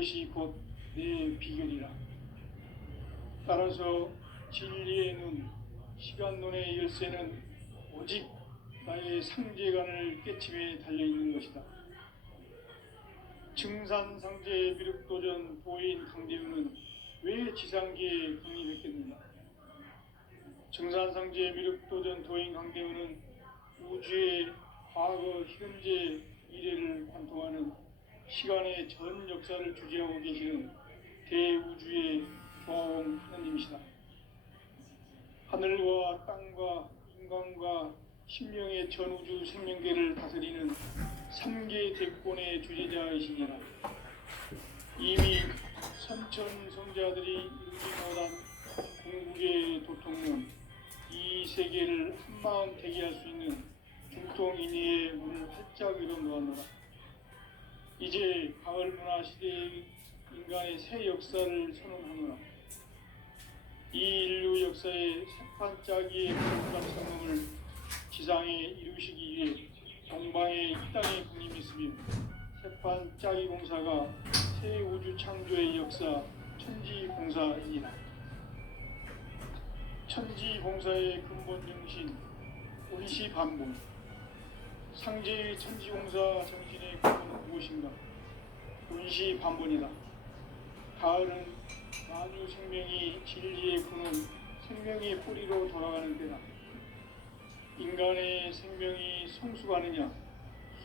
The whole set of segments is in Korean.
이것이 곧 내 비결이라. 따라서 진리의 눈, 시간론의 열쇠는 오직 나의 상제관을 깨침에 달려있는 것이다. 증산상제 미륵도전 도인 강대우는 왜 지상계에 국립했겠느냐? 증산상제 미륵도전 도인 강대우는 우주의 과거, 현재, 미래를 관통하는 시간의 전 역사를 주재하고 계시는 대우주의 조화홍 하느님이시다. 하늘과 땅과 인간과 신명의 전우주 생명계를 다스리는 3개 대권의 주제자이시니라. 이미 선천성자들이 이루지 못한 궁극의 도통론, 이 세계를 한마음 되게 할 수 있는 중통인의의 문을 활짝 열어놓았노라. 이제 가을 문화 시대의 인간의 새 역사를 선언하노라. 이 인류 역사의 새판짜기의 불과 성공을 지상에 이루시기 위해 동방의 이 땅에 군림했으며 새판짜기 공사가 새 우주 창조의 역사 천지공사이니라. 천지공사의 근본 정신 운시반본. 상제의 천지공사 정신의 근본은 무엇인가? 운시반본이다. 가을은 만유 생명이 진리의 근원, 생명의 뿌리로 돌아가는 때다. 인간의 생명이 성숙하느냐,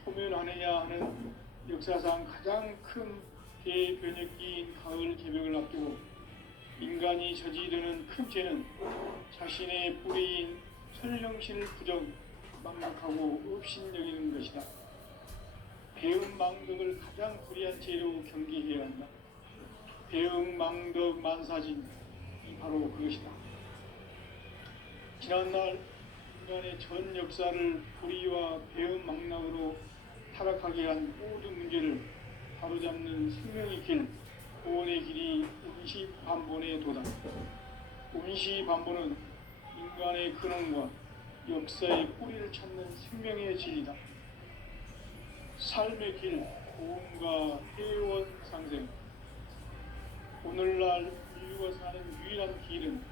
소멸하느냐 하는 역사상 가장 큰 대변혁기인 가을 개벽을 앞두고 인간이 저지르는 큰 죄는 자신의 뿌리인 설령신을 부정, 망각하고 업신여기는 것이다. 배은망덕을 가장 불의한 죄로 경계해야 한다. 배은망덕 만사진이 바로 그것이다. 지난날 인간의 전 역사를 불의와 배은망락으로 타락하게 한 모든 문제를 바로잡는 생명의 길, 구원의 길이 운시반본에 도다. 운시반본은 인간의 근원과 역사의 뿌리를 찾는 생명의 진리다. 삶의 길, 고음과 회원 상생. 오늘날 인류가 사는 유일한 길은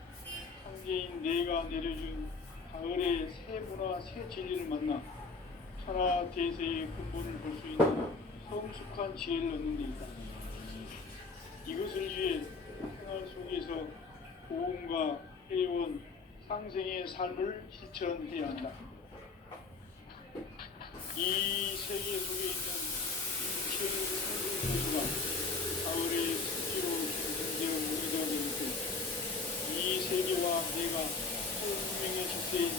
상제인 내가 내려준 가을의 새 문화, 새 진리를 만나 천하 대세의 근본을 볼 수 있는 성숙한 지혜를 얻는 데 있다. 이것을 위해 생활 속에서 고음과 회원, 상생의 삶을 실천해야 한다. 이 세계 속에 있는 일체의 생명소수가 가을의 습기로 견성되어 무너져 내릴 때 이 세계와 내가 생명의 질서인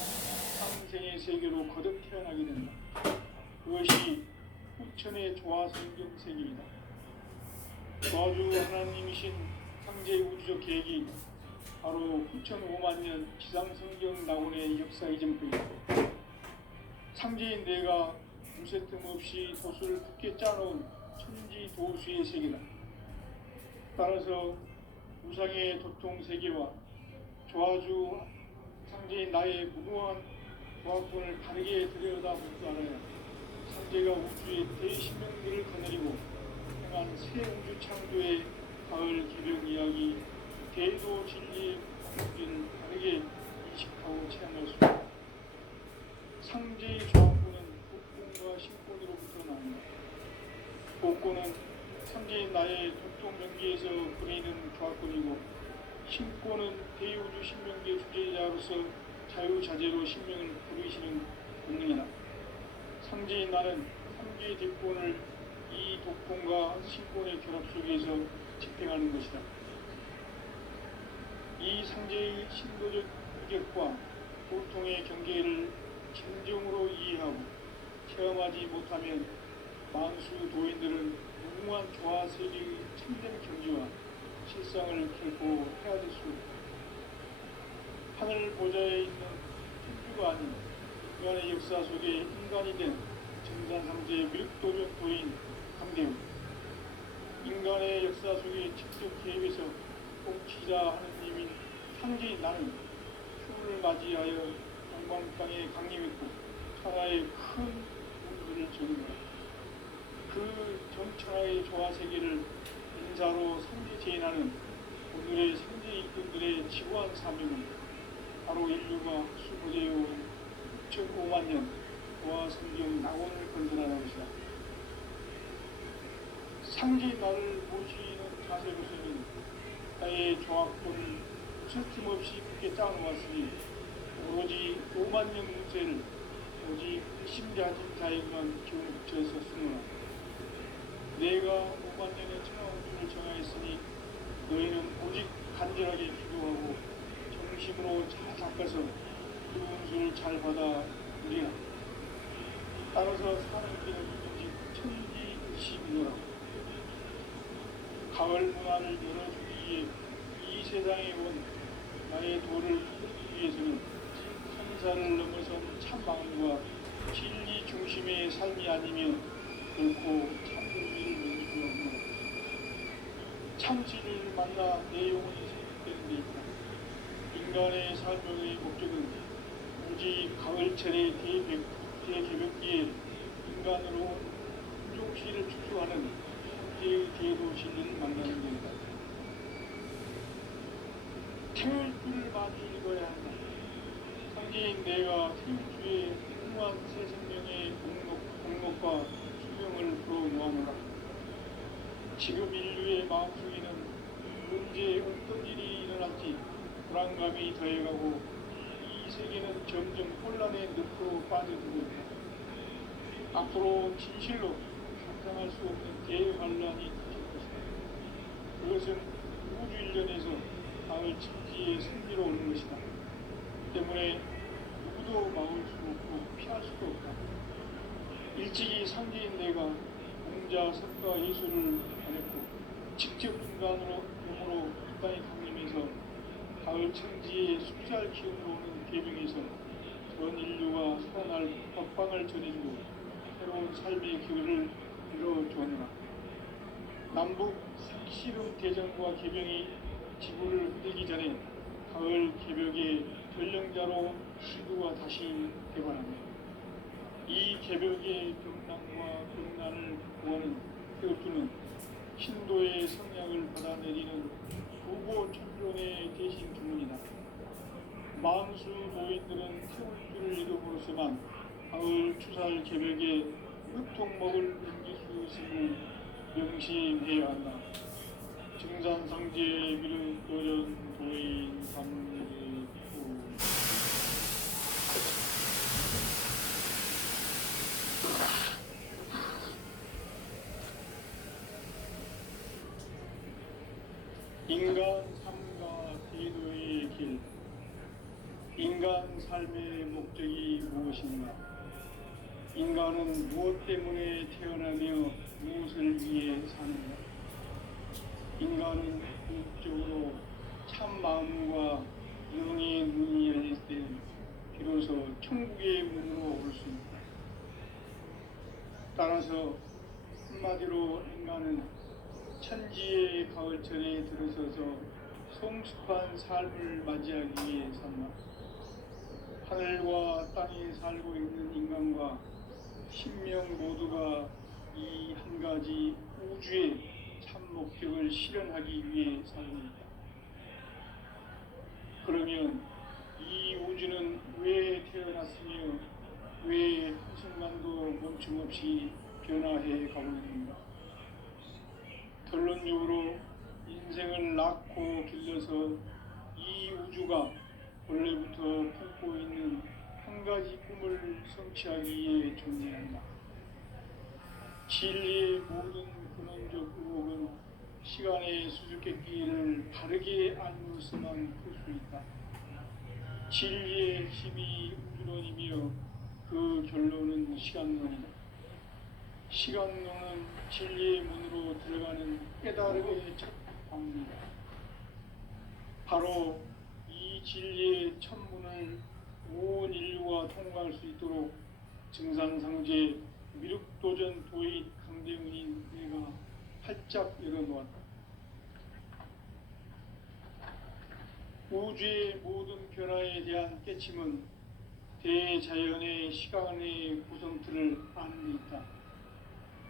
상생의 세계로 거듭 태어나게 된다. 그것이 후천의 조화성경 세계이다. 조화주 하나님이신 상제의 우주적 계획이 바로 후천 5만 년 지상성경 낙원의 역사 이전부이다. 상제인 내가 무쇠 틈 없이 도수를 굳게 짜놓은 천지 도수의 세계다. 따라서 우상의 도통 세계와 조화주 상제인 나의 무궁한 조화권을 다르게 들여다볼 줄 알아야 상제가 우주의 대신명들을 거느리고 행한 새 우주 창조의 가을 개벽 이야기, 대도 진리의 길을 다르게 인식하고 체험할 수 있다. 상제의 조화권은 복권과 신권으로부터 나온다. 복권은 상제인 나의 도통 경계에서 부리는 조화권이고, 신권은 대우주 신명계 주제자로서 자유자재로 신명을 부르시는 본능이다. 상제인 나는 상제의 대권을 이 독권과 신권의 결합 속에서 집행하는 것이다. 이 상제의 신도적 규격과 보통의 경계를 진정으로 이해하고 체험하지 못하면 만수 도인들은 무궁한 조화세계의 참된 경지와 실상을 결코 헤아릴 수 없다. 하늘 보좌에 있는 천주가 아닌 인간의 역사 속에 인간이 된 증산상제의 미륵도적 도인 강대우. 인간의 역사 속에 직접 개입해서 통치자 하느님인 상제인 나는 휴를 맞이하여 동방땅에 강림했고 천하의 큰 운수를 전한다. 그 전천하의 조화세계를 인사로 상계 제인하는 오늘의 상계 일꾼들의 지구한 사명은 바로 인류가 수고제요 6,5만 년 노아 성경 낙원을 건설하는 것이다. 상계 나를 모시는 자세로서는 나의 조합권을 서슴없이 굳게 짜놓았으니 오로지 5만 년 문제를 오직 심자진 자에게만 기운 붙여서 쓰노라. 내가 5만 년의 천하운수를 정하였으니 너희는 오직 간절하게 기도하고 정심으로 잘 닦아서 그 운수를 잘 받아 누리라. 따라서 사는 길은 오직 천지일시이노라. 가을 문화를 열어주기 위해 이 세상에 온 나의 도를 찾기 위해서는 선사를 넘어선 참 마음과 진리 중심의 삶이 아니면 결코 참 의미를 누릴 수 없노라. 참 진리를 만나 내 영혼이 생각되는 데 있다. 인간의 삶의 목적은 오직 가을철의 대개벽기에 인간으로 인종시를 축소하는 현재의 대도시를 만나는 데이다. 태울 줄을 많이 읽어야 한다. 상계인 내가 태울주의 풍부한 새 생명의 공목과 수명을 불어놓아노라. 지금 인류의 마음속에는 언제 어떤 일이 일어날지 불안감이 더해가고 이 세계는 점점 혼란의 늪으로 빠져들고 있다. 앞으로 진실로 상상할 수 없는 대환란이 터질 것이다. 그것은 우주 일련에서 가을 천지의 승리로 오는 것이다. 때문에 누구도 막을 수 없고 피할 수도 없다. 일찍이 상계인 내가 공자, 석가, 예수를 보냈고 직접 인간으로 몸으로 이 땅에 강림해서 가을 천지의 숫살 기운으로 오는 계명에서 전 인류가 살아날 법방을 전해주고 새로운 삶의 기회를 이뤄주었노라. 남북 색시름 대전과 계명이 지구를 흔들기 전에 가을 개벽의 전령자로 시구가 다시 개발합니다. 이 개벽의 병난과 병난을 구하는 태극주는 신도의 성향을 받아내리는 부고 천존의 대신 주문이다. 만수 노인들은 태울주를 잃어버렸지만 가을 추살 개벽에 흡통목을 넘길 수 있음을 명심해야 한다. 증산상제 미륵도전 도인 삼계후. 인간 삶과 대도의 길. 인간 삶의 목적이 무엇인가? 인간은 무엇 때문에 태어나며 무엇을 위해 사는가? 인간은 궁극적으로 참 마음과 영의 문이 열릴 때 비로소 천국의 문으로 올 수 있다. 따라서 한마디로 인간은 천지의 가을철에 들어서서 성숙한 삶을 맞이하기 위해 산다. 하늘과 땅에 살고 있는 인간과 신명 모두가 이 한 가지 우주의 참 목적을 실현하기 위해 살고 있다. 그러면 이 우주는 왜 태어났으며 왜 한순간도 멈춤없이 변화해 가고 있는가? 결론적으로 인생을 낳고 길러서 이 우주가 원래부터 품고 있는 한 가지 꿈을 성취하기 위해 존재한다. 진리의 모든 근원적 의혹은 시간의 수수께끼를 바르게 알므로서만 풀 수 있다. 진리의 핵심이 우주론이며 그 결론은 시간론이다. 시간론은 진리의 문으로 들어가는 깨달음의 첫 방문이다. 바로 이 진리의 천문을 온 인류가 통과할 수 있도록 증산상제 미륵도전 도의 강대문인 내가 활짝 열어놓았다. 우주의 모든 변화에 대한 깨침은 대자연의 시간의 구성틀을 아는 데 있다.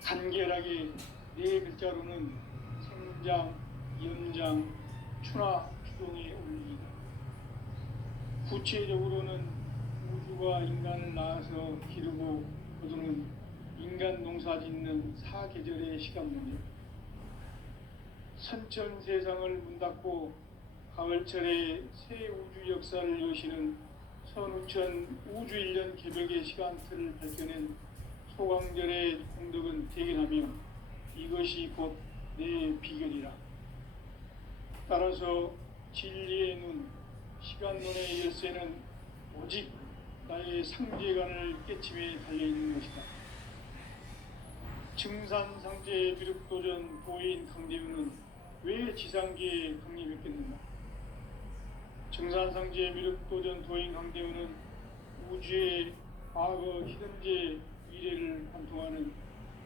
간결하게 네 글자로는 상장, 연장, 추나 추동에 올리다. 구체적으로는 우주가 인간을 낳아서 기르고 거두는 인간 농사 짓는 사계절의 시간 문제. 선천 세상을 문 닫고 가을철에 새 우주 역사를 여시는 선우천 우주일년 개벽의 시간틀을 밝혀낸 소강절의 공덕은 대견하며 이것이 곧 내 비결이라. 따라서 진리의 눈, 시간론의 열쇠는 오직 나의 상제관을 깨침에 달려있는 것이다. 증산상제의 비륵도전 보인 강대우는 왜 지상계에 강림했겠는가? 증산상제의 비륵도전 도인 강대우는 우주의 과거, 현재, 미래를 관통하는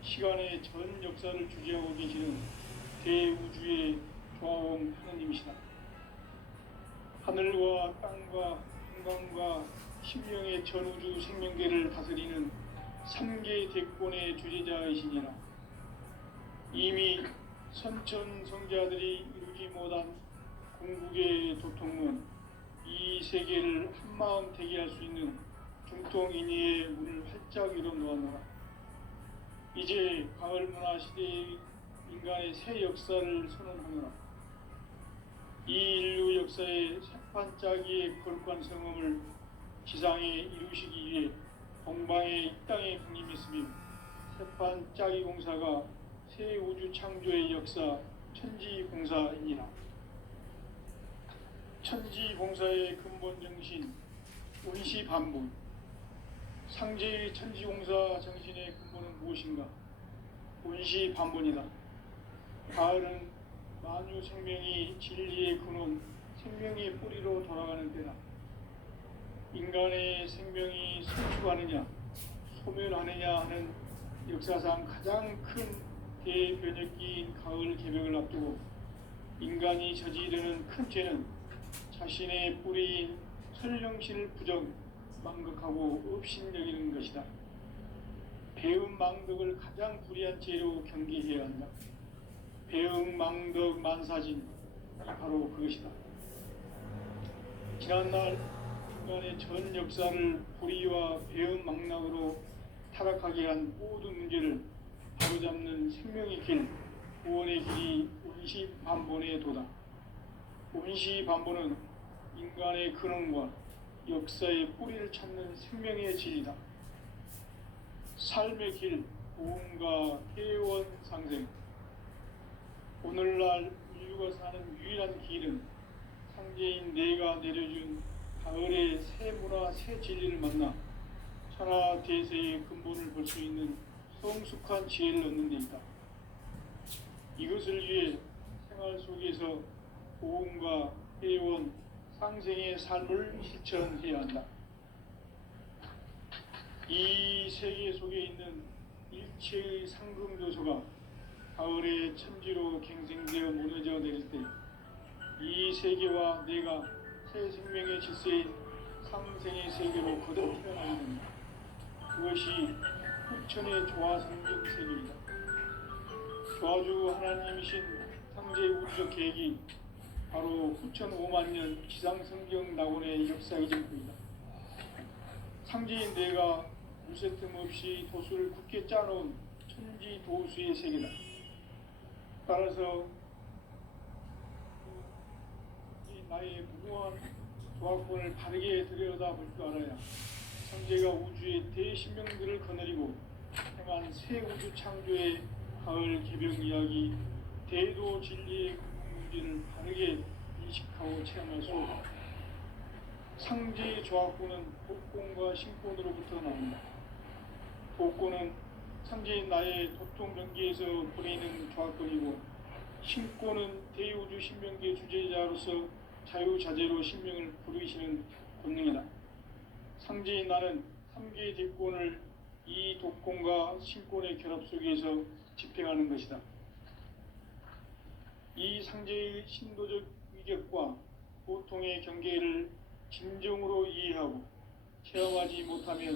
시간의 전 역사를 주재하고 계시는 대우주의 조화원 하느님이시다. 하늘과 땅과 인간과 신명의 전우주 생명계를 다스리는 3개 대권의 주제자이시니라. 이미 선천 성자들이 이루지 못한 궁극의 도통은 이 세계를 한마음 되게 할 수 있는 중통인의의 문을 활짝 열어놓았노라. 이제 가을 문화 시대의 인간의 새 역사를 선언하노라. 이 인류 역사의 새판짜기의 거룩한 성음을 지상에 이루시기 위해 동방의 이 땅에 강림했으며 새판짜기 공사가 새 우주 창조의 역사 천지공사이니라. 천지공사의 근본 정신 운시반분. 상제의 천지공사 정신의 근본은 무엇인가? 운시반분이다. 가을은 만유 생명이 진리의 근원, 생명의 뿌리로 돌아가는 때다. 인간의 생명이 성숙하느냐, 소멸하느냐 하는 역사상 가장 큰 대변혁기인 가을 개벽을 앞두고 인간이 저지르는 큰 죄는 자신의 뿌리인 설령신을 부정, 망극하고 업신여기는 것이다. 배음 망덕을 가장 불의한 죄로 경계해야 한다. 배음 망덕 만사진, 바로 그것이다. 지난날 인간의 전 역사를 불의와 배음 망락으로 타락하게 한 모든 문제를 바로잡는 생명의 길, 구원의 길이 운시반본의 도다. 운시반본은 인간의 근원과 역사의 뿌리를 찾는 생명의 진리다. 삶의 길, 부흥과 회원 상생. 오늘날 인류가 사는 유일한 길은 상제인 내가 내려준 가을의 새 문화, 새 진리를 만나 천하 대세의 근본을 볼 수 있는 성숙한 지혜를 얻는 데 있다. 이것을 위해 생활 속에서 보험과 회원, 상생의 삶을 실천해야 한다. 이 세계 속에 있는 일체의 상금 요소가 가을의 천지로 갱생되어 무너져 내릴 때 이 세계와 내가 새 생명의 질서인 상생의 세계로 거듭 태어나게 된다. 그것이 후천의 조화성경 세계이다. 조화주 하나님이신 상제 우주적 계획이 바로 후천 5만 년 지상성경 낙원의 역사 이전입니다. 상제인 내가 무쇠 틈 없이 도수를 굳게 짜놓은 천지 도수의 세계다. 따라서 나의 무궁한 조합권을 바르게 들여다볼 줄 알아야 상제가 우주의 대신명들을 거느리고 행한 새 우주 창조의 가을 개벽 이야기, 대도 진리의 문제를 바르게 인식하고 체험할 수 없다. 상제의 조합권은 복권과 신권으로부터 나온다. 복권은 상제인 나의 도통변기에서 보내는 조합권이고, 신권은 대우주 신명계 주제자로서 자유자재로 신명을 부르시는 권능이다. 상제인 나는 3개의 대권을 이 독권과 신권의 결합 속에서 집행하는 것이다. 이 상제의 신도적 위격과 고통의 경계를 진정으로 이해하고 체험하지 못하면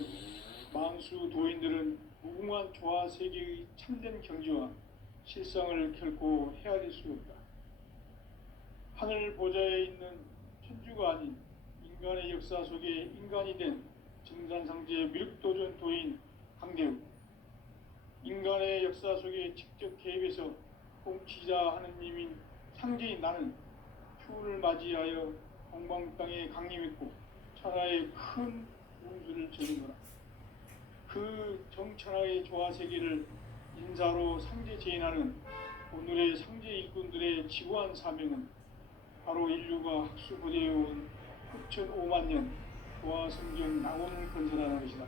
만수 도인들은 무궁한 조화 세계의 참된 경지와 실상을 결코 헤아릴 수 없다. 하늘 보좌에 있는 천주가 아닌 인간의 역사 속에 인간이 된 정산상제의 미륵도전 도인 강대우, 인간의 역사 속에 직접 개입해서 통치자 하느님인 상제인 나는 휴를 맞이하여 동방 땅에 강림했고 천하의 큰 운수를 전하노라. 그 정천하의 조화세계를 인사로 상제 제인하는 오늘의 상제 일꾼들의 지구한 사명은 바로 인류가 학수고대해온 9,500만 년 조화성경 낙원을 건설하는 것이다.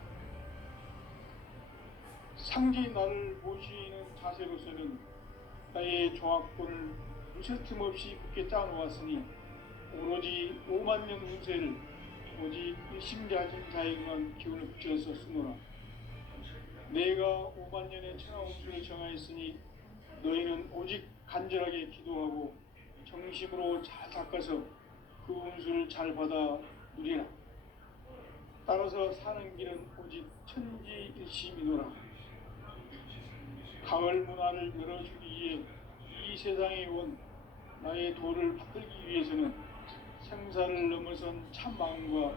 상제인 나를 모시는 자세로서는 나의 조합권을 무슨 틈없이 굳게 짜놓았으니 오로지 5만 년 운세를 오직 일심자진 자에게만 기운을 붙여서 쓰노라. 내가 5만 년의 천하 운수를 정하였으니 너희는 오직 간절하게 기도하고 정심으로 잘 닦아서 그 운수를 잘 받아 누리라. 따라서 사는 길은 오직 천지일심이노라. 가을 문화를 열어주기 위해 이 세상에 온 나의 도를 받들기 위해서는 생사를 넘어선 참 마음과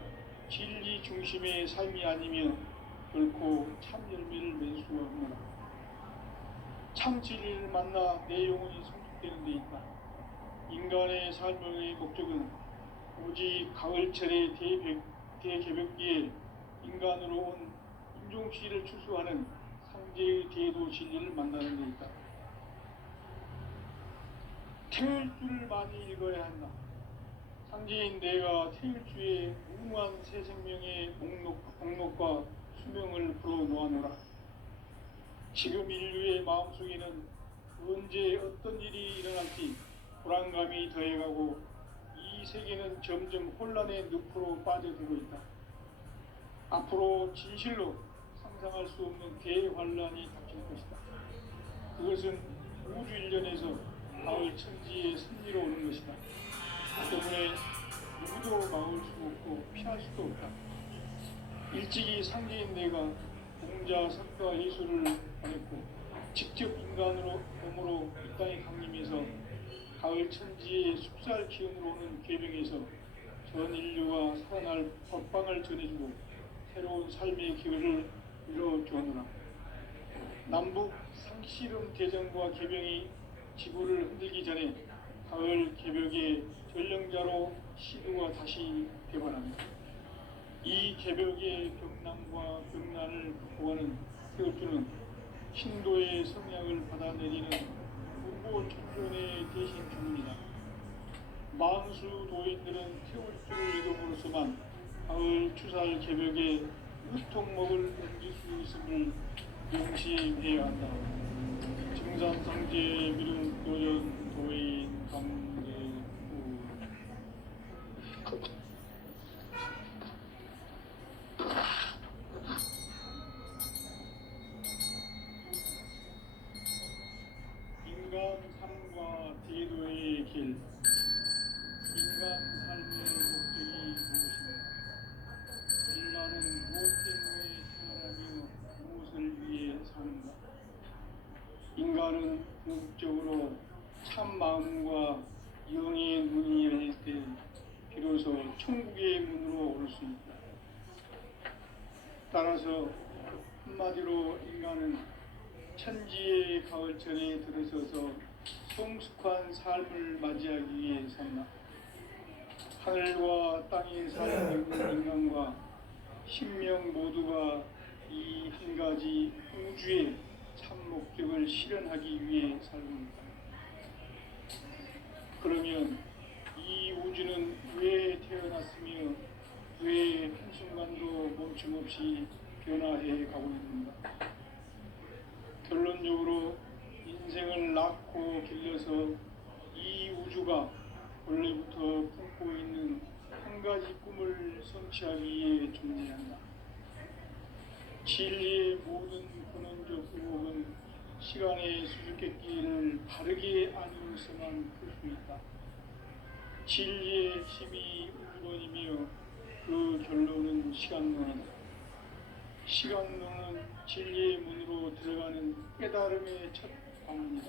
진리 중심의 삶이 아니면 결코 참 열매를 맺을 수가 없노라. 참 진리를 만나 내 영혼이 성숙되는 데 있다. 인간의 삶의 목적은 오직 가을철의 대개벽기에 인간으로 온 인종시를 추수하는 상제의 대도 진리를 만나는 데 있다. 태일주를 많이 읽어야 한다. 상제인 내가 태일주의 무궁한 새 생명의 목록과 수명을 풀어놓아노라. 지금 인류의 마음속에는 언제 어떤 일이 일어날지 불안감이 더해가고 이 세계는 점점 혼란의 늪으로 빠져들고 있다. 앞으로 진실로 상상할 수 없는 대환란이 닥칠 것이다. 그것은 우주 일련에서 가을 천지의 승리로 오는 것이다. 때문에 누구도 막을 수 없고 피할 수도 없다. 일찍이 상제인 내가 공자, 석가, 예수를 보냈고 직접 인간으로 몸으로 이 땅에 강림해서 가을 천지의 숲살 기운으로 오는 계명에서 전 인류가 살아날 법방을 전해주고 새로운 삶의 기회를 이뤄주었노라. 남북 상씨름 대전과 개병이 지구를 흔들기 전에 가을 개벽의 전령자로 시두가 다시 개발합니다. 이 개벽의 벽난과 벽난을 극복하는 태울주는 신도의 성향을 받아내리는 군보 천존의 대신 주문이다. 만수 도인들은 태울주를 이름으로서만 가을 추살 개벽의 유통목을 옮길 수 있음을 명심해야 한다. 정산상제 미륵도전 도인 강대우. 인간 삶과 대도의 길. 인간 삶의 목적이 무엇인가? 인간은 무엇 때문에 태어나며 무엇을 위해 사는가? 인간은 궁극적으로 참 마음과 영의 눈이 열릴 때 비로소 천국의 문으로 올 수 있다. 따라서 한마디로 인간은 천지의 가을철에 들어서서 성숙한 삶을 맞이하기 위해 산다. 하늘과 땅에 사는 인간과 신명 모두가 이 한 가지 우주의 참 목적을 실현하기 위해 살고 있다. 그러면 이 우주는 왜 태어났으며 왜 한순간도 멈춤없이 변화해 가고 있는가? 결론적으로 인생을 낳고 길러서 이 우주가 원래부터 품고 있는 한 가지 꿈을 성취하기 위해 존재한다. 진리의 모든 근원적 의혹은 시간의 수수께끼를 바르게 아니면서만 풀 수 있다. 진리의 힘이 우주론이며 그 결론은 시간론이다. 시간론은 진리의 문으로 들어가는 깨달음의 첫 방문이다.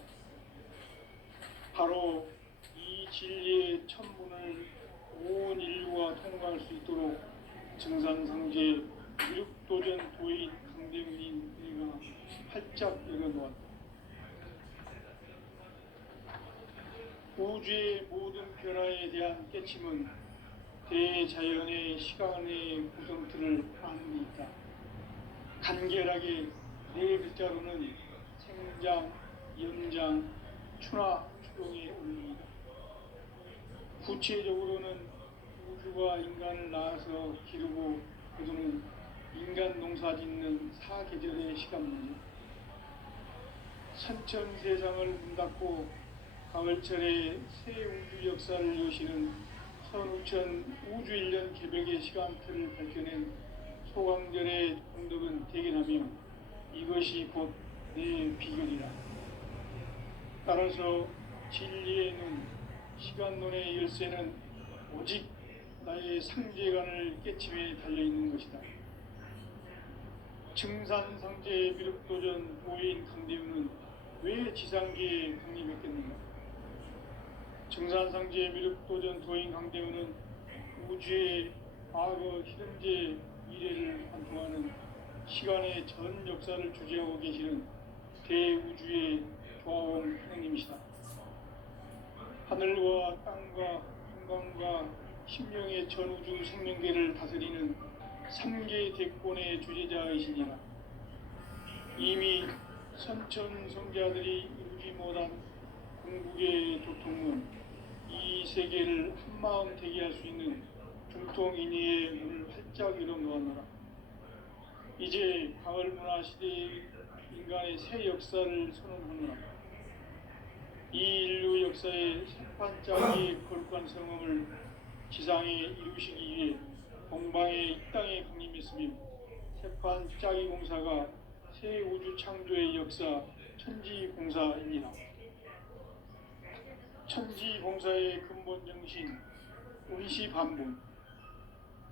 바로 이 진리의 천문을 온 인류가 통과할 수 있도록 증산상제 유육도전 도인 강대문인 내가 활짝 열어놓았다. 우주의 모든 변화에 대한 깨침은 대자연의 시간의 구성틀을 아는 데 있다. 간결하게 네 글자로는 생장, 연장, 추나 추동의 원리이다. 구체적으로는 우주가 인간을 낳아서 기르고 거두는 인간 농사 짓는 사계절의 시간 문제, 선천세상을 문 닫고 가을철에 새 우주 역사를 여시는 선우천 우주 1년 개벽의 시간틀을 밝혀낸 소강절의 공덕은 대견하며 이것이 곧 내 비결이라. 따라서 진리의 눈, 시간론의 열쇠는 오직 나의 상제관을 깨침에 달려있는 것이다. 증산상제 미륵도전 도인 강대우는 왜 지상계에 강림했겠는가? 증산상제 미륵도전 도인 강대우는 우주의 과거, 현재, 미래를 관통하는 시간의 전 역사를 주재하고 계시는 대우주의 조화원 하느님이시다. 하늘과 땅과 한강과 심령의 전우주 생명계를 다스리는 3개 대권의 주제자이시니라. 이미 선천성자들이 이루지 못한 궁극의 조통문, 이 세계를 한마음 되게 할 수 있는 중통인의의 문을 활짝 열어놓았노라. 이제 가을문화 시대의 인간의 새 역사를 선언하노라. 이 인류 역사의 sep판짜기의 거룩한 성음을 지상에 이루시기 위해 동방의 이 땅에 강림했으며 sep판짜기 공사가 새 우주 창조의 역사 천지공사입니다. 천지공사의 근본 정신 운시반본,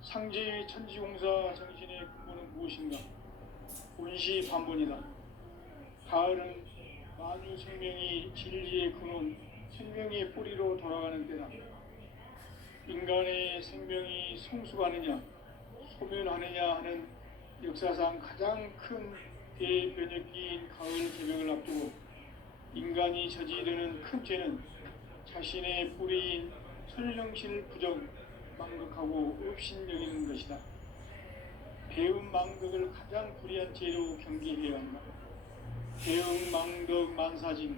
상제의 천지공사 정신의 근본은 무엇인가? 운시반본이다. 가을은 만유 생명이 진리의 근원, 생명의 뿌리로 돌아가는 때다. 인간의 생명이 성숙하느냐, 소멸하느냐 하는 역사상 가장 큰 대변혁기인 가을 개벽을 앞두고 인간이 저지르는 큰 죄는 자신의 뿌리인 설령실 부정, 망극하고 업신 여기는 것이다. 배움 망극을 가장 불의한 죄로 경계해야 한다. 배움 망덕 만사짐이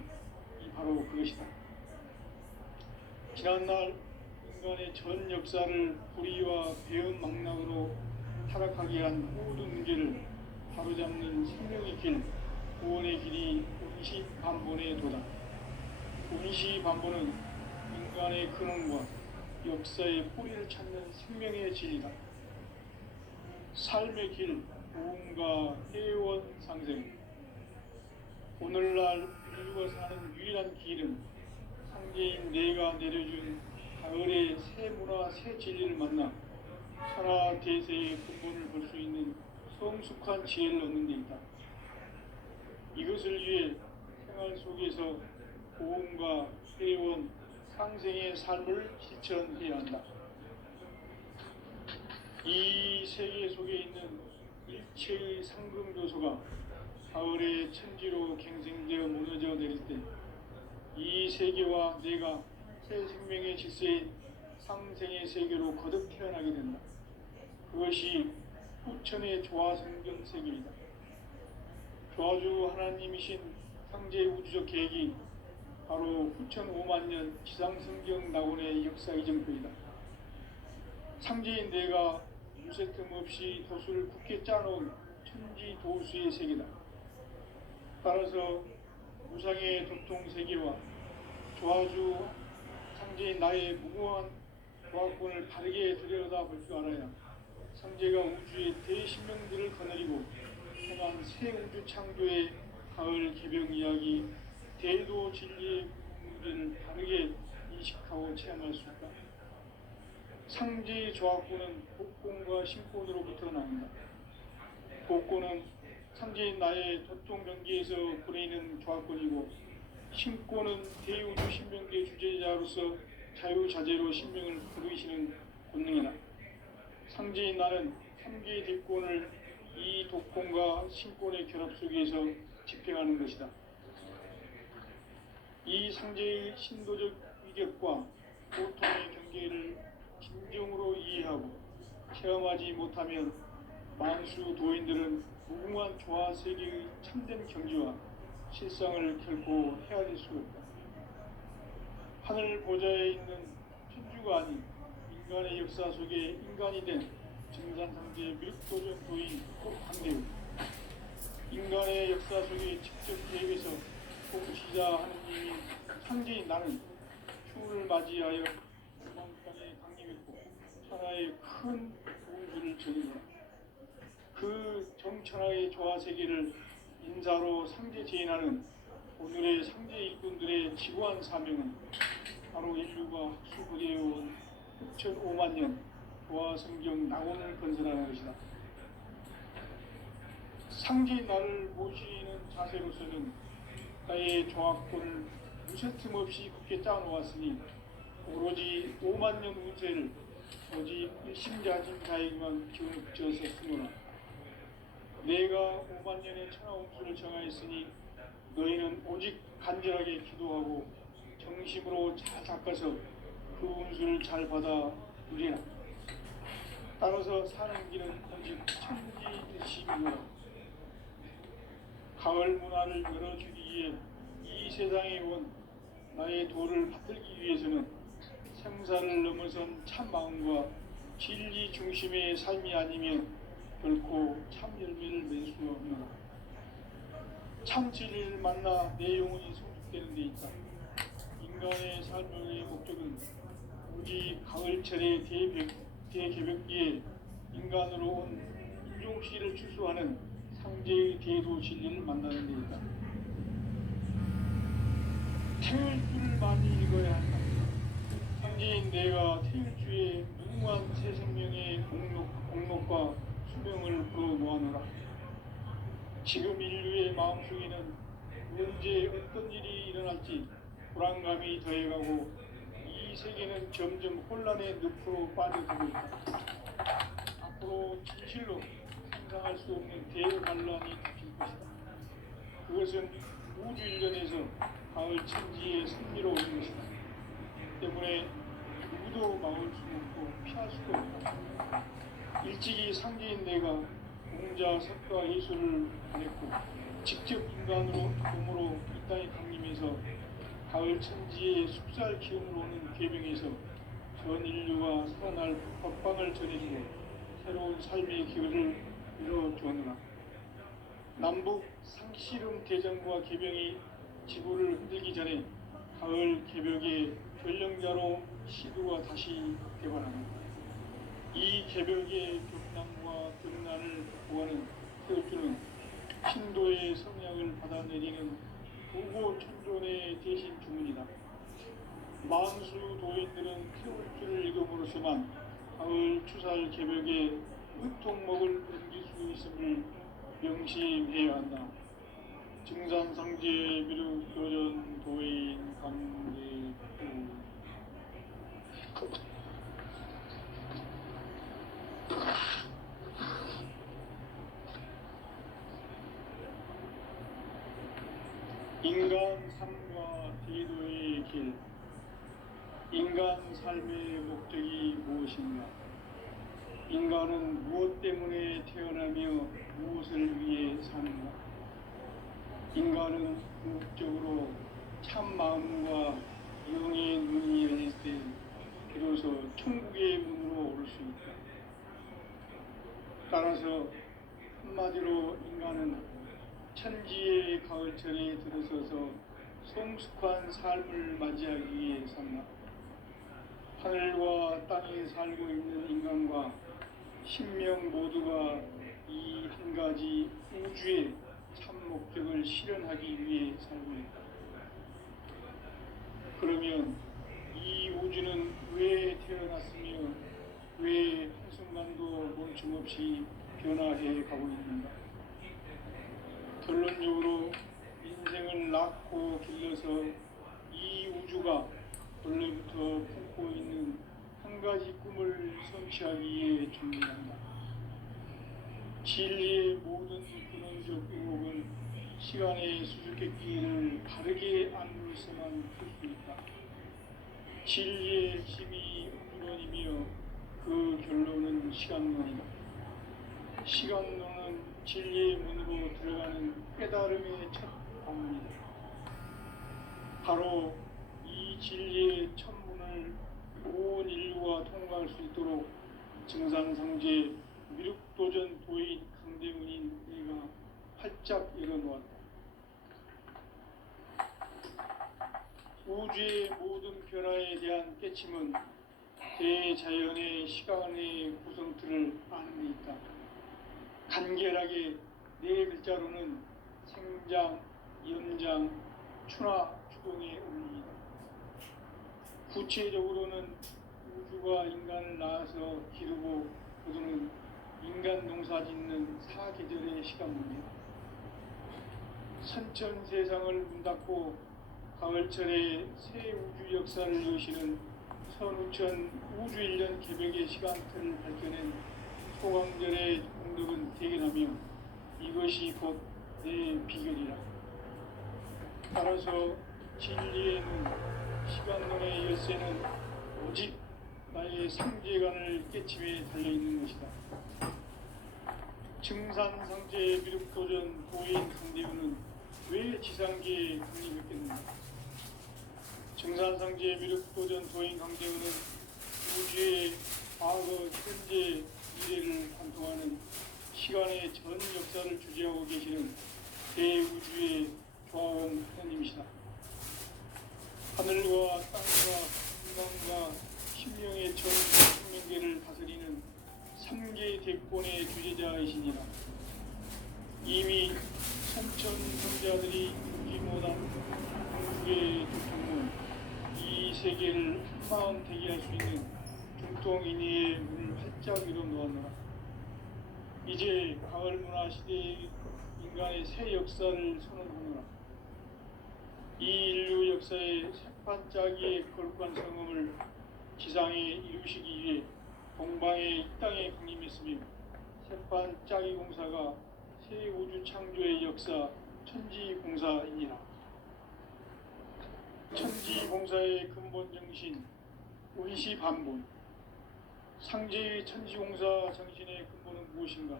바로 그것이다. 지난날 인간의 전 역사를 불의와 배움 망락으로 타락하게 한 모든 문제를 바로잡는 생명의 길, 구원의 길이 운시반본에 도다. 운시반본은 인간의 근원과 역사의 뿌리를 찾는 생명의 진리다. 삶의 길, 도움과 회원 상생. 오늘날 인류가 사는 유일한 길은 상제인 내가 내려준 가을의 새 문화, 새 진리를 만나 천하 대세의 근본을 볼 수 있는 성숙한 지혜를 얻는 데 있다. 이것을 위해 생활 속에서 도움과 회원, 상생의 삶을 실천해야 한다. 이 세계 속에 있는 일체의 상금교소가 가을의 천지로 갱생되어 무너져 내릴 때 이 세계와 내가 새 생명의 질서인 상생의 세계로 거듭 태어나게 된다. 그것이 후천의 조화성경 세계이다. 조화주 하나님이신 상제 우주적 계획이 바로 후천 5만년 지상성경 낙원의 역사 이정표이다. 상제인 내가 무쇠 틈 없이 도수를 굳게 짜놓은 천지 도수의 세계다. 따라서 무상의 도통 세계와 조화주 상제인 나의 무궁한 조화권을 바르게 들여다볼 줄 알아야 상제가 우주의 대신명들을 거느리고 행한 새 우주 창조의 가을 개벽 이야기, 대도 진리의 문제를 바르게 인식하고 체험할 수 있다. 상제의 조화권은 복권과 신권으로부터 나온다. 복권은 상제인 나의 도통 경계에서 보내는 조화권이고, 신권은 대우주 신명계 자로서 자유자재로 신명을 부르시는 본능이다. 상제인 나는 3개의 뒷권을 이 독권과 신권의 결합 속에서 집행하는 것이다. 이 상제의 신도적 위격과 고통의 경계를 진정으로 이해하고 체험하지 못하면 만수 도인들은 무궁한 조화 세계의 참된 경지와 실상을 결코 헤아릴 수 없다. 하늘 보좌에 있는 천주가 아닌 인간의 역사 속에 인간이 된 증산상제 밀도전 도인 꼭 한대우, 인간의 역사 속에 직접 개입해서 통치자 하느님인 상제인 나는 추후를 맞이하여 도망땅에 강림했고 천하의 큰 우주를 전이노라. 그 정천하의 조화세계를 인사로 상제 제인하는 오늘의 상제 일꾼들의 지구한 사명은 바로 인류가 학수부대해온 6,500만 년 조화성경 낙원을 건설하는 것이다. 상제인 나를 모시는 자세로서는 나의 조화권을 무쇠틈 없이 굳게 짜놓았으니 오로지 5만 년 운세를 오직 일심자진 자에게만 기울여서 쓰노라. 내가 5만 년의 천하운수를 정하였으니 너희는 오직 간절하게 기도하고 정심으로 잘 닦아서 그 운수를 잘 받아 누리라. 따라서 사는 길은 오직 천지일심이노라. 가을 문화를 열어주기 위해 이 세상에 온 나의 도를 받들기 위해서는 생사를 넘어선 참 마음과 진리 중심의 삶이 아니면 결코 참 열매를 맺을 수 없노라. 참 진리를 만나 내 영혼이 성숙되는 데 있다. 인간의 삶의 목적은 오직 가을철의 대개벽기에 인간으로 온 인종시를 추수하는 상제의 대도 진리를 만나는 데 있다. 태울 줄을 많이 읽어야 한다. 상제인 내가 태울 주의 무궁한 새 생명의 공록과 수명을 불어놓아노라. 지금 인류의 마음속에는 언제 어떤 일이 일어날지 불안감이 더해가고 이 세계는 점점 혼란의 늪으로 빠져들고 있다. 앞으로 진실로 상상할 수 없는 대환란이 닥칠 것이다. 그것은 우주 일련에서 가을 천지에 승리로오는 것이다. 때문에 누구도 막을 수 없고 피할 수도 없다. 일찍이 상제인 내가 공자, 석가, 예술을 보냈고 직접 인간으로 몸으로 이 땅에 강림해서 가을 천지의 숲살 기운으로 오는 계명에서 전 인류가 살아날 법방을 전해주고 새로운 삶의 기회를 이뤄주었노라. 남북 상씨름 대전과 개병이 지구를 흔들기 전에 가을 개벽의 결령자로 시두가 다시 되관합니다. 이 개벽의 격난과 등난을 극복하는 태울주는 신도의 성향을 받아내리는 우고 천존의 대신 주문이다. 만수 도인들은 태울주를 읽음으로써만 가을 추살 개벽의 의통목을 옮길 수 있음을 명심해야 한다. 증산상제 미륵도전 도인 감대부 인간 삶과 대도의 길. 인간 삶의 목적이 무엇인가? 인간은 무엇 때문에 태어나며 무엇을 위해 사는가? 인간은 궁극적으로 참 마음과 영의 눈이 열릴 때 비로소 천국의 문으로 오를 수 있다. 따라서 한마디로 인간은 천지의 가을철에 들어서서 성숙한 삶을 맞이하기 위해 산다. 하늘과 땅에 살고 있는 인간과 신명 모두가 이 한 가지 우주의 참 목적을 실현하기 위해 살고 있다. 그러면 이 우주는 왜 태어났으며 왜 한순간도 멈춤 없이 변화해 가고 있는가? 결론적으로 인생을 낳고 길러서 이 우주가 본래 꿈을 성취하기 위해 준비한다. 진리의 모든 근원적 의혹은 시간의 수수께끼를 바르게 안물서만 풀 수 있다. 진리의 핵심이 우주론이며 그 결론은 시간론이다. 시간론은 진리의 문으로 들어가는 깨달음의 첫 방문이다. 바로 이 진리의 첫 문을 온 인류가 통과할 수 있도록 증산상제 미륵도전 도인 강대문인 내가 활짝 열어놓았다. 우주의 모든 변화에 대한 깨침은 대자연의 시간의 구성틀을 아는 데 있다. 간결하게 네 글자로는 생장, 연장, 추나 추동의 원리이다. 구체적으로는 우주가 인간을 낳아서 기르고 거두는 인간 농사 짓는 사계절의 시간문이다. 선천 세상을 문 닫고 가을철에 새 우주 역사를 여시는 선우천 우주일년 개벽의 시간틀을 밝혀낸 소강절의 공덕은 대견하며 이것이 곧 내 비결이라. 따라서 진리의 눈, 시간론의 열쇠는 오직 나의 상제관을 깨침에 달려있는 것이다. 증산상제 미륵도전 도인 강대우는 왜 지상계에 강림했겠는가? 증산상제 미륵도전 도인 강대우는 우주의 과거, 현재, 미래를 관통하는 시간의 전 역사를 주재하고 계시는 대우주의 조화원 하나님이시다. 하늘과 땅과 인간과 심령의 전 생명계를 다스리는 3개 대권의 주제자이시니라. 이미 선천 성자들이 죽지 못한 중국의 중통문, 이 세계를 한마음 대기할 수 있는 중통인의의 문을 활짝 열어놓았노라. 이제 가을 문화 시대의 인간의 새 역사를 선언하노라. 이 인류 역사의 새반짝이의 거룩한 성음을 지상에 이루시기 위해 동방의 이 땅에 강림했으며 새반짝이 공사가 새 우주 창조의 역사 천지공사이니라. 천지공사의 근본 정신 운시반본. 상제의 천지공사 정신의 근본은 무엇인가?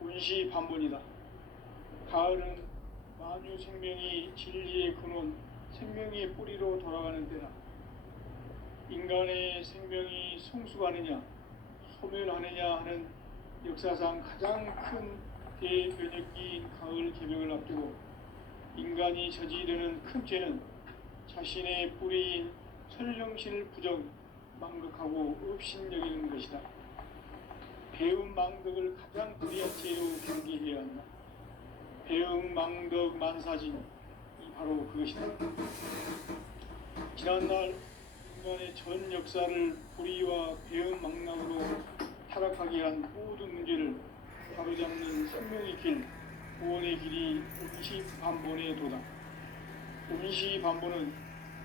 운시반본이다. 가을은 만유 생명이 진리의 근원, 생명의 뿌리로 돌아가는 때다. 인간의 생명이 성숙하느냐, 소멸하느냐 하는 역사상 가장 큰 대변혁기인 가을 개벽을 앞두고 인간이 저지르는 큰 죄는 자신의 뿌리인 설령신을 부정, 망극하고 업신여기는 것이다. 배움 망덕을 가장 불의한 죄로 경계해야 한다. 배움 망덕 만사진이 바로 그것이다. 지난날 인간의 전 역사를 불의와 배움 망락으로 타락하게 한 모든 문제를 바로잡는 생명의 길, 구원의 길이 운시반본의 도다. 운시반본은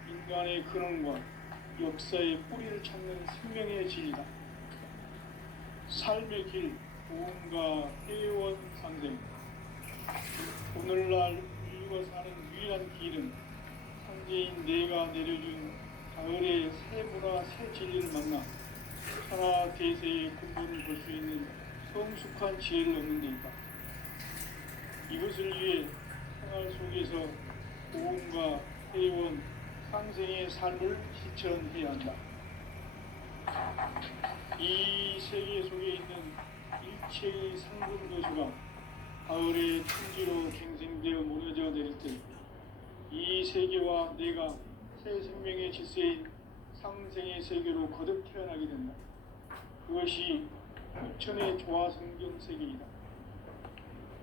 인간의 근원과 역사의 뿌리를 찾는 생명의 진리다. 삶의 길, 구원과 회원 상생. 오늘날 인류가 사는 유일한 길은 상제인 내가 내려준 가을의 새 문화, 새 진리를 만나 천하 대세의 근본을 볼 수 있는 성숙한 지혜를 얻는 데 있다. 이것을 위해 생활 속에서 구원과 회원, 상생의 삶을 실천해야 한다. 이 세계 속에 있는 일체의 상근도수가 가을의 천지로 갱생되어 무너져 내릴 때 이 세계와 내가 새 생명의 질서인 상생의 세계로 거듭 태어나게 된다. 그것이 후천의 조화성경 세계이다.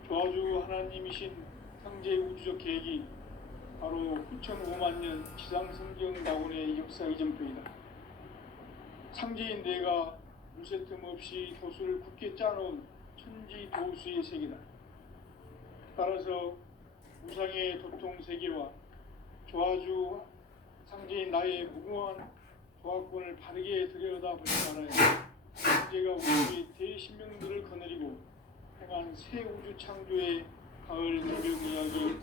조화주 하나님이신 상제 우주적 계획이 바로 후천 5만 년 지상성경 낙원의 역사 이정표이다. 상제인 내가 무쇠틈 없이 도수를 굳게 짜놓은 천지 도수의 세계다. 따라서 무상의 도통 세계와 조화주 상제인 나의 무궁한 조합권을 바르게 들여다보지 말아야 문제가 우리의 대신명들을 거느리고 행한 새 우주 창조의 가을 개벽 이야기,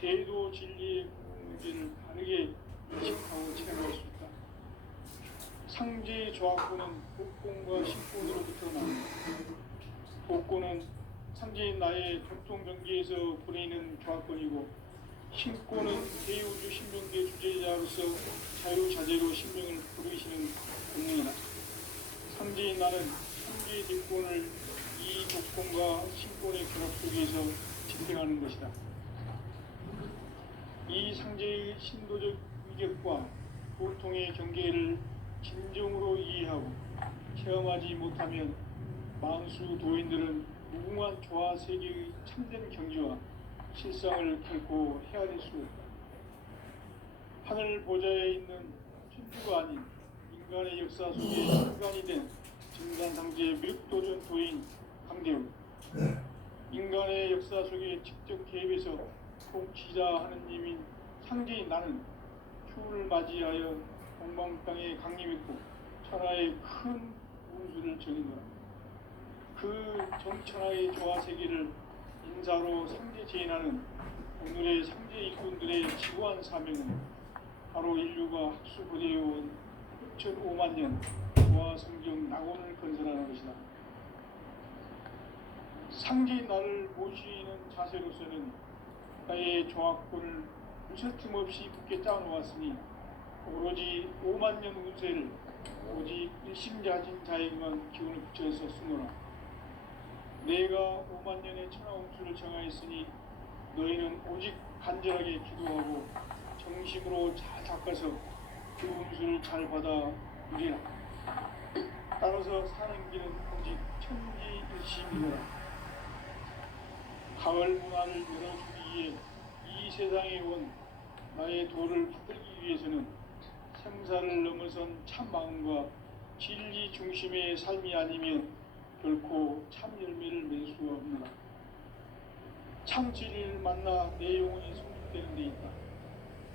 대도 진리의 문제를 바르게 인식하고 체험할 수 있다. 상제의 조합권은 복권과 신권으로부터 나온다. 복권은 상제인 나의 전통 경계에서 보내는 조합권이고, 신권은 대우주 신명계 주제자로서 자유자재로 신명을 부르시는 본능이다. 상제인 나는 상제의 뒷권을 이 복권과 신권의 결합 속에서 집행하는 것이다. 이 상제의 신도적 위격과 보통의 경계를 진정으로 이해하고 체험하지 못하면 만수 도인들은 무궁한 조화 세계의 참된 경지와 실상을 결코 헤아릴 수 없다. 하늘 보좌에 있는 천주가 아닌 인간의 역사 속에 인간이 된 증산상제의 밀도전 도인 강대우, 인간의 역사 속에 직접 개입해서 통치자 하느님인 상제인 나는 휴를 맞이하여 동방땅에 강림했고 천하의 큰 운수를 전인노라. 그 정천하의 조화세계를 인사로 상제 제인하는 오늘의 상제 일꾼들의 지구한 사명은 바로 인류가 학수고대해온 6,500만 년 조화성경 낙원을 건설하는 것이다. 상제인 나를 모시는 자세로서는 나의 조합권을 무설틈 없이 굳게 짜놓았으니 오로지 5만 년 운세를 오직 일심자진 자에게만 기운을 붙여서 쓰노라. 내가 5만 년의 천하운수를 정하였으니 너희는 오직 간절하게 기도하고 정심으로 잘 닦아서 그 운수를 잘 받아 누리라. 따라서 사는 길은 오직 천지일심이노라. 가을 문화를 열어주기 위해 이 세상에 온 나의 도를 받들기 위해서는 생사를 넘어선 참 마음과 진리 중심의 삶이 아니면 결코 참 열매를 맺을 수가 없노라. 참 진리를 만나 내 영혼이 성숙되는 데 있다.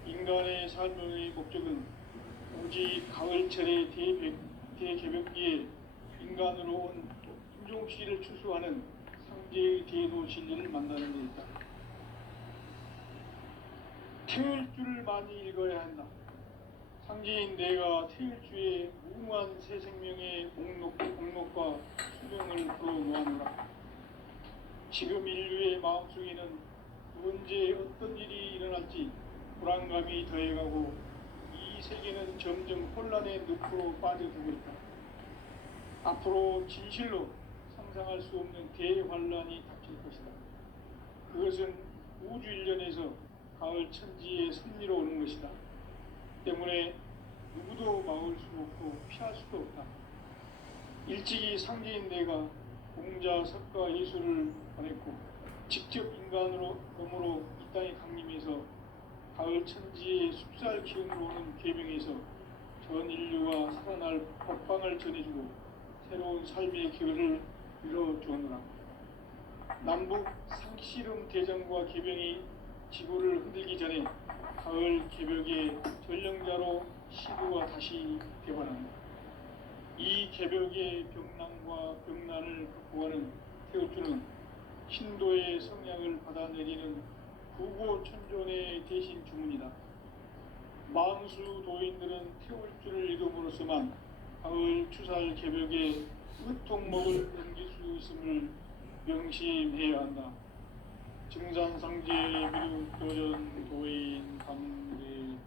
인간의 삶의 목적은 오직 가을철의 대개벽기에 인간으로 온 임종씨를 추수하는 상제의 대도 진리를 만나는 데 있다. 태일주를 많이 읽어야 한다. 상제인 내가 태일주의 무궁한 새 생명의 목록과 수명을 풀어놓았노라. 지금 인류의 마음속에는 언제 어떤 일이 일어날지 불안감이 더해가고 이 세계는 점점 혼란의 늪으로 빠져들고 있다. 앞으로 진실로 상상할 수 없는 대환란이 닥칠 것이다. 그것은 우주 일련에서 가을 천지의 섭리로 오는 것이다. 때문에 누구도 막을 수 없고 피할 수도 없다. 일찍이 상제인 내가 공자, 석가, 예수를 보냈고 직접 인간으로 몸으로 이 땅에 강림해서 가을 천지의 숲살 기운으로 오는 계명에서 전 인류가 살아날 법방을 전해주고 새로운 삶의 기회를 이뤄주었노라. 남북 상씨름 대전과 계병이 지구를 흔들기 전에 가을 개벽의 전령자로 시구가 다시 개발한다. 이 개벽의 병난과 병난을 극복하는 태울주는 신도의 성향을 받아내리는 구고천존의 대신 주문이다. 만수 도인들은 태울주를 읽음으로써만 가을 추살 개벽의 으통목을 넘길 수 있음을 명심해야 한다. 증산상제의 미륵도전 도인 강대구.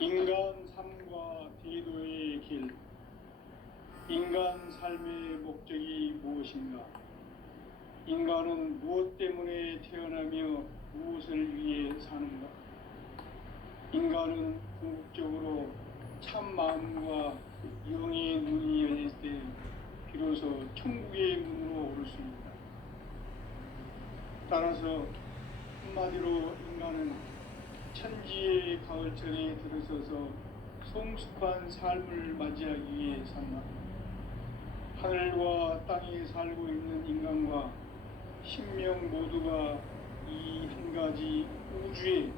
인간 삶과 대도의 길. 인간 삶의 목적이 무엇인가? 인간은 무엇 때문에 태어나며 무엇을 위해 사는가? 인간은 궁극적으로 참 마음과 영의 눈이 열릴 때 비로소 천국의 문으로 오를 수 있다. 따라서 한마디로 인간은 천지의 가을철에 들어서서 성숙한 삶을 맞이하기 위해 산다. 하늘과 땅에 살고 있는 인간과 신명 모두가 이 한 가지 우주의